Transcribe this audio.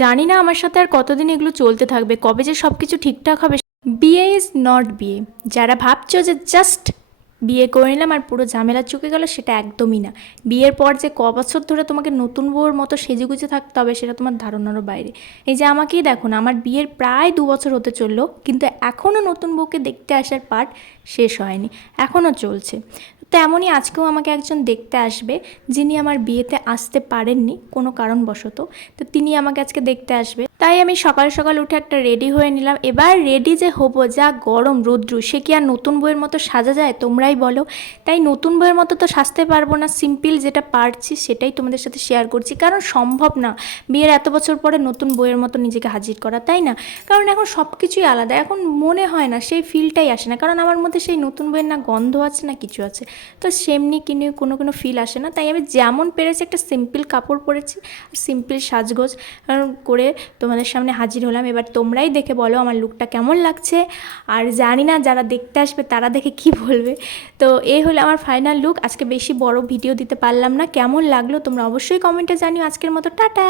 জানি না আমার সাথে আর কতদিন এগুলো চলতে থাকবে, কবে যে সব কিছু ঠিকঠাক হবে। বিয়ে ইজ নট বিয়ে। যারা ভাবছো যে জাস্ট বিয়ে করে নিলাম আর পুরো ঝামেলা চুকে গেল, সেটা একদমই না। বিয়ের পর যে বছর ধরে তোমাকে নতুন বউর মতো সেজেগুজে থাকতে হবে, সেটা তোমার ধারণারও বাইরে। এই যে আমাকেই দেখো না, আমার বিয়ের প্রায় 2 বছর হতে চললো, কিন্তু এখনও নতুন বউকে দেখতে আসার পার্ট শেষ হয়নি, এখনও চলছে। তেমনই আজকেও আমাকে একজন দেখতে আসবে, যিনি আমার বিয়েতে আসতে পারেননি কোনো কারণবশত। তো তিনি আমাকে আজকে দেখতে আসবে, তাই আমি সকাল সকাল উঠে একটা রেডি হয়ে নিলাম। এবার রেডি যে হবো, যা গরম রৌদ্র, সে কি আর নতুন বইয়ের মতো সাজা যায় তোমরাই বলো। তাই নতুন বইয়ের মতো তো সাজতে পারবো না, সিম্পল যেটা পারছি সেটাই তোমাদের সাথে শেয়ার করছি, কারণ সম্ভব না বিয়ের এত বছর পরে নতুন বইয়ের মতো নিজেকে হাজির করা, তাই না? কারণ এখন সব কিছুই আলাদা, এখন মনে হয় না, সেই ফিলটাই আসে না, কারণ আমার মধ্যে সেই নতুন বইয়ের না গন্ধ আছে না কিছু আছে। তো সেমনি কিনে কোনো ফিল আসে না। তাই আমি যেমন পেরেছি একটা সিম্পল কাপড় পরেছি, সিম্পল সাজগোজ করে তোমাদের সামনে হাজির হলাম। এবার তোমরাই দেখে বলো আমার লুকটা কেমন লাগছে, আর জানি না যারা দেখতে আসবে তারা দেখে কি বলবে। তো এই হলো আমার ফাইনাল লুক। আজকে বেশি বড় ভিডিও দিতে পারলাম না, কেমন লাগলো তোমরা অবশ্যই কমেন্টে জানিও। আজকের মতো টাটা।